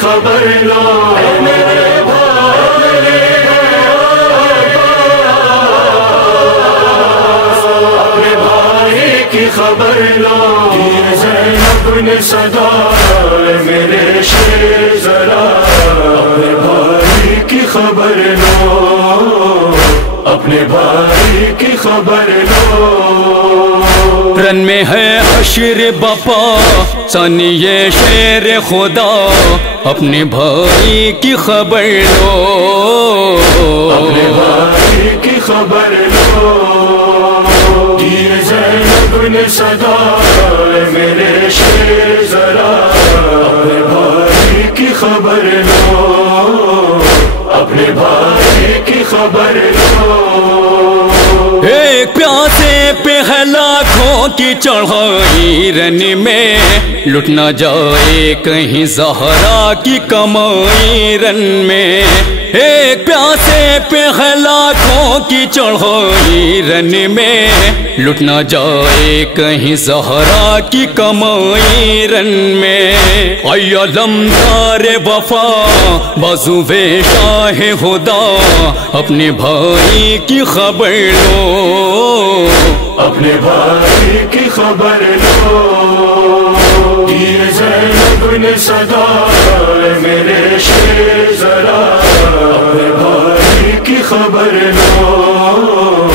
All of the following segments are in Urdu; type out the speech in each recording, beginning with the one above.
خبر لو، اپنے بھائی کی خبر لو، زینب نے صدا میرے شیر ذرا، اپنے بھائی کی خبر لو، اپنے بھائی کی خبر لو۔ رن میں ہے حشر بپا ثانی یہ شیر خدا، اپنے بھائی کی خبر لو، اپنے بھائی کی خبر لو، زینب نے صدا میرے شیر ذرا، اپنے بھائی کی خبر لو، اپنے بھائی کی خبر لو۔ ایک پیاسے پہ ہے لاکھوں کی چڑھائی، رن میں لٹ نہ جائے کہیں زہرا کی کمائی، رن میں ایک پیاسے پہ ہے لاکھوں کی چڑھائی، رن میں لٹ نہ جائے کہیں زہرا کی کمائی، رن میں اے علمدار وفا بازوے شاہ خدا، اپنے بھائی کی خبر لو، اپنے بھائی کی خبر لو، زینب نے صدا میرے شیر ذرا، اپنے بھائی کی خبر لو،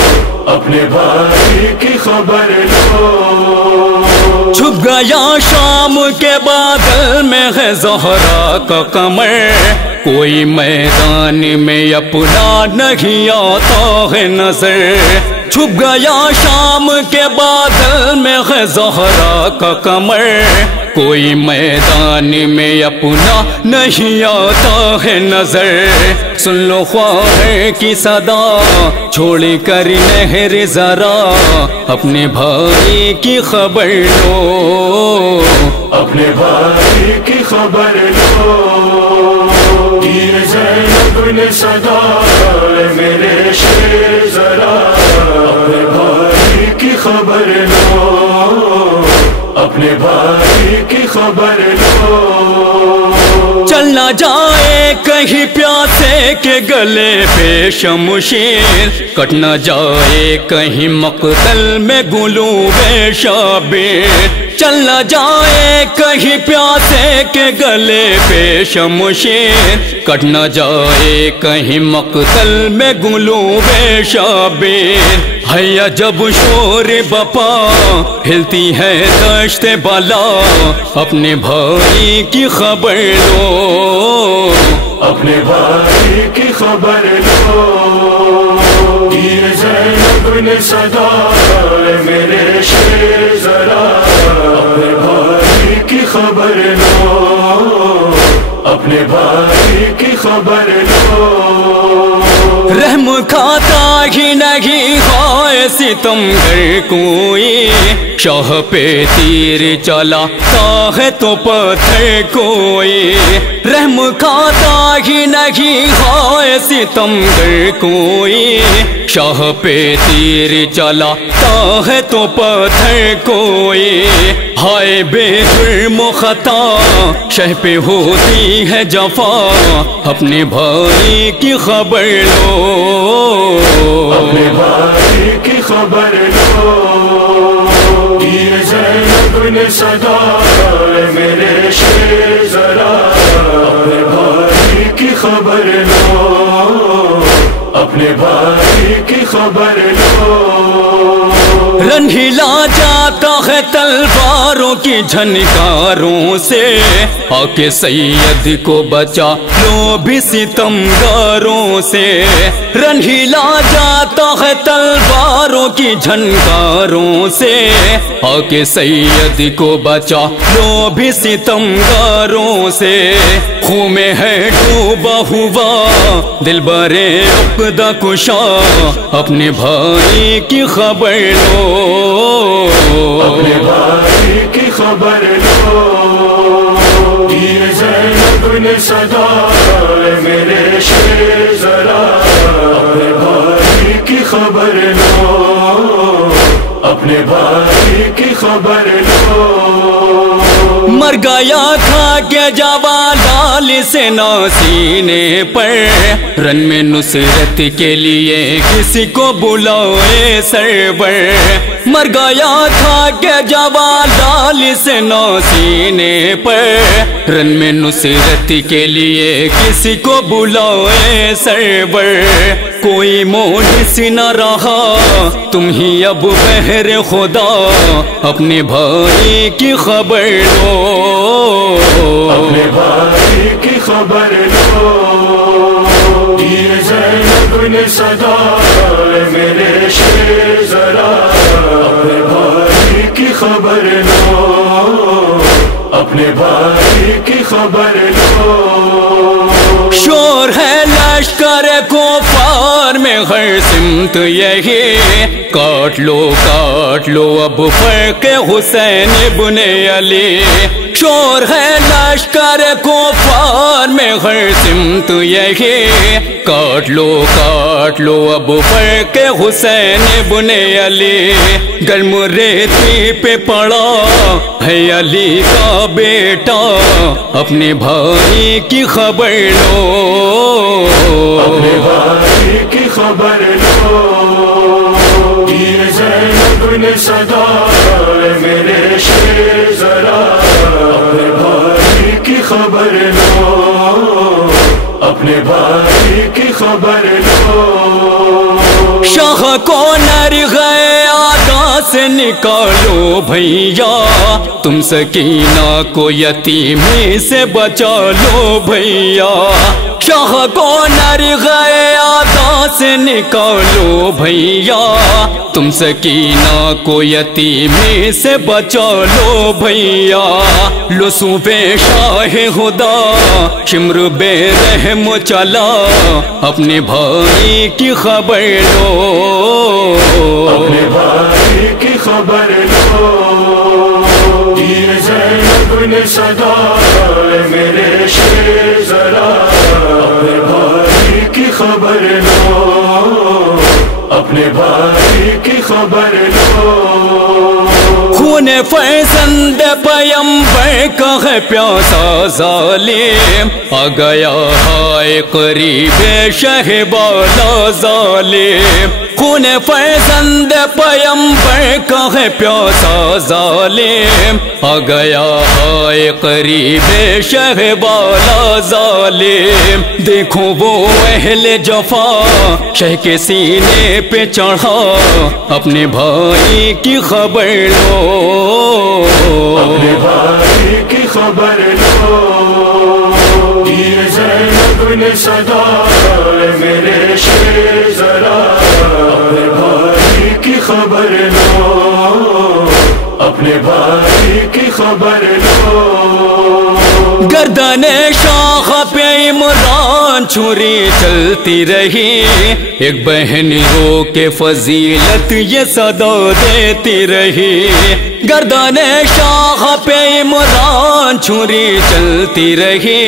اپنے بھائی کی خبر لو۔ چھپ گیا شام کے بادل میں ہے زہرا کا قمر، کوئی میدان میں اپنا نہیں آتا ہے نظر، چھپ گیا شام کے بادل میں ہے زہرا کا قمر، کوئی میدان میں اپنا نہیں آتا ہے نظر، سن لو خواہر کی صدا چھوڑ کر نہر ذرا، اپنے بھائی کی خبر لو، اپنے بھائی کی خبر لو، زینب نے صدا میرے شیر ذرا، اپنے بھائی کی خبر لو، اپنے بھائی کی خبر لو۔ چل نہ جائے کہیں پیاسے کے گلے پہ شمشیر، کٹ نہ جائے کہیں مقتل میں گلوب شبیر، چل نہ جائے کہیں پیاسے کے گلے پہ شمشیر، کٹ نہ جائے کہیں مقتل میں گلوب شبیر، ہے جب شور بپا ہلتی ہے دشت بالا، اپنے بھائی کی خبر لو، اپنے بھائی کی خبر لو، زینب نے صدا میرے شیر ذرا، اپنے بھائی کی خبر لو، اپنے بھائی کی خبر لو۔ رحم کھاتا ہی نہیں خواہ ستم گر کوئی، شاہ پہ تیر چلاتا ہے تو پتھر کوئی، رحم کھاتا ہی نہیں خواہ ستم گر کوئی، شاہ پہ تیر چلاتا ہے تو پتھر کوئی، ہائے بے جرم و خطا شہ پہ ہوتی ہے جفا، اپنے بھائی کی خبر لو، اپنے بھائی کی خبر لو، زینب نے صدا میرے شیر ذرا، اپنے بھائی کی خبر لو، اپنے بھائی کی خبر لو۔ رن ہلا جاتا ہے تلواروں کی جھنکاروں سے، آ کے سید کو بچا لو بھی ستمگاروں سے، رن ہلا جاتا ہے تلواروں کی جھنکاروں سے، آ کے سید کو بچا لو بھی ستمگاروں سے، خون میں ہے ڈوبا ہوا دل برے عقدہ کشا، اپنے بھائی کی خبر لو، اپنے بھائی کی خبر لو، زینب نے صدا میرے شیر ذرا، اپنے بھائی کی خبر لو، اپنے بھائی کی خبر لو۔ مر گیا تھا کہ جوان لال سے سینے پر، رن میں نصرت کے لیے کسی کو بلائے سرور، مر گیا تھا کہ جوان لال سے سینے پر، رن میں نصرت کے لیے کسی کو بلائے سرور، کوئی مونس نہ رہا تم ہی اب بہر خدا، اپنے بھائی کی خبر لو، اپنے بھائی کی خبر لو، یہ زینب نے صدا میرے شیر ذرا، اپنے بھائی کی خبر لو، اپنے بھائی کی خبر لو، شور ہے لشکر کفار میں ہر سمت یہی، کاٹ لو اب فرق حسین ابن علی، شور ہے لشکر کفار میں ہر سمت یہی، کاٹ لو اب فرق حسین ابن علی، گرم ریتی پہ پڑا ہے علی کا بیٹا، اپنے بھائی کی خبر لو، اپنے بھائی کی خبر لو، یہ زینب نے صدا میرے شیر ذرا، اپنے بھائی کی خبر لو، اپنے بھائی کی خبر لو، شاہ کو نر گئے آگا سے نکالو بھیا، تم سکینہ کو یتیمی سے بچا لو بھیا، شاہ کو نر گئے آگا سے نکالو بھیا، تم سکینہ کو یتیمی سے بچا لو بھیا، لسو بے شاہ خدا شمر بے رحم چلا، اپنے بھائی کی خبر لو، اپنے بھائی کی خبر لو، یہ زینب نے صدا میرے شیر ذرا، اپنے بھائی کی خبر لو، اپنے بھائی کی خبر لو، خون فرزند پیمبر کا ہے پیاسا ظالم، آ گیا ہائے قریب شہ بالا ظالم، خون فرزند پیمبر کا ہے پیاسا ظالم، آ گیا ہائے قریب شہ بالا ظالم، دیکھو وہ اہل جفا شہ کے سینے پہ چڑھا، اپنے بھائی کی خبر لو، اپنے بھائی کی خبر لو، یہ زینب نے صدا میرے شیر ذرا، اپنے بھائی کی خبر لو، اپنے بھائی کی خبر لو، گردن شاہ پہ عمران چھری چلتی رہی، ایک بہن رو کے فضیلت یہ صدا دیتی رہی، گردن شاہ پہ عمران چھری چلتی رہی،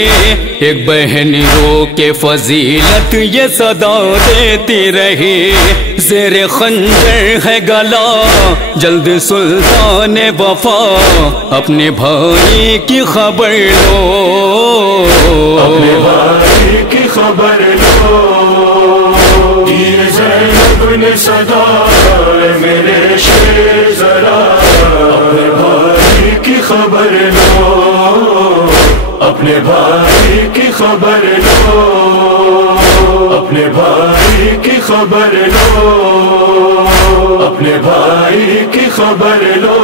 ایک بہن رو کے فضیلت یہ صدا دیتی رہی، زیر خنجر ہے گلا جلد سلطان وفا، اپنے بھائی کی خبر لو، اپنے بھائی کی خبر لو، یہ زینب نے صدا میرے شیر ذرا، اپنے بھائی کی خبر لو، اپنے بھائی کی خبر لو، اپنے بھائی کی خبر لو، اپنے بھائی کی خبر لو۔